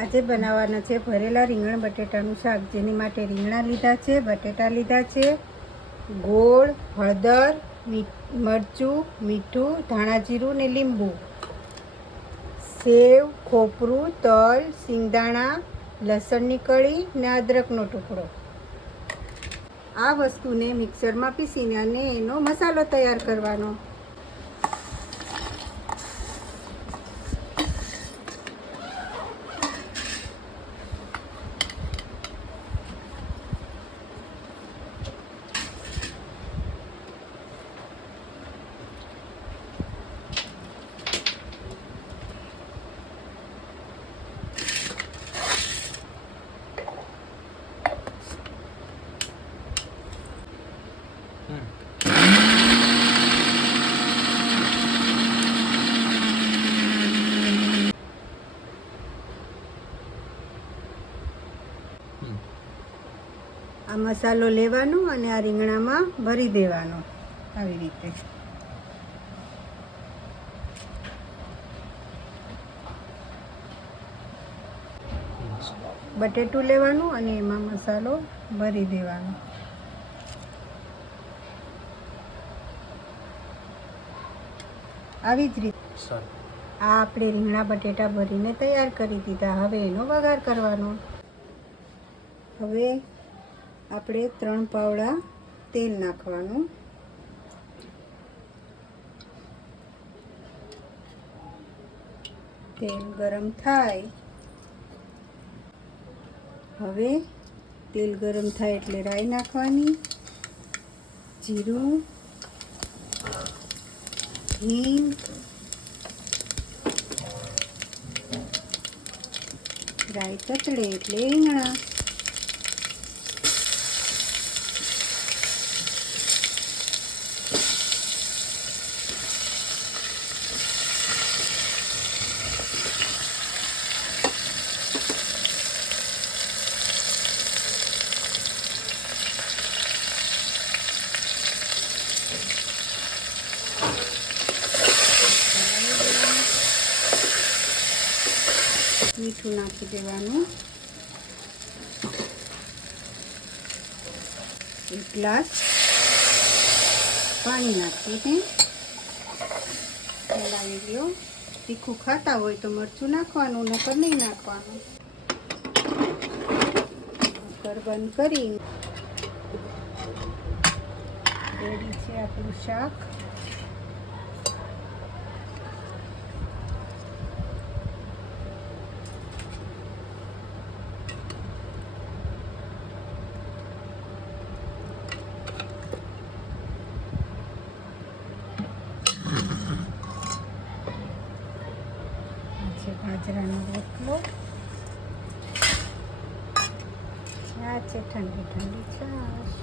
આજે બનાવવાના છે ભરેલા રીંગણ બટેટાનું શાક, જેની માટે રીંગણા લીધા છે, બટેટા લીધા છે, ગોળ, હળદર, મરચું, મીઠું, ધાણા જીરું ને લીંબુ, સેવ, ખોપરું, તલ, સિંગદાણા, લસણની કળી ને અદરકનો ટુકડો. આ વસ્તુને મિક્સરમાં પીસીને અને એનો મસાલો તૈયાર કરવાનો. આ મસાલો લેવાનો અને આ રીંગણામાં ભરી દેવાનો આવી રીતે. બટેટું લેવાનું અને એમાં મસાલો ભરી દેવાનો. આવી જ રીતે આ આપણે રીંગણા બટેટા ભરીને તૈયાર કરી દીધા. હવે એનો વઘાર કરવાનો. હવે આપણે 3 પાવડા તેલ નાખવાનું. તેલ ગરમ થાય, હવે તેલ ગરમ થાય એટલે રાઈ નાખવાની, જીરું, હિંગ, રાઈ તતડે એટલે રીંગણા. મીઠું નાખી દેવાનું. 1 ગ્લાસ પાણી નાખીને હલાવી લો. તીખું ખાતા હોય તો મરચું નાખવાનું, નકર નહીં નાખવાનું. કુકર બંધ કરી રેડી છે આપણું શાક. બાજરાનો રોટલો, આ છે ઠંડી ઠંડી છાશ.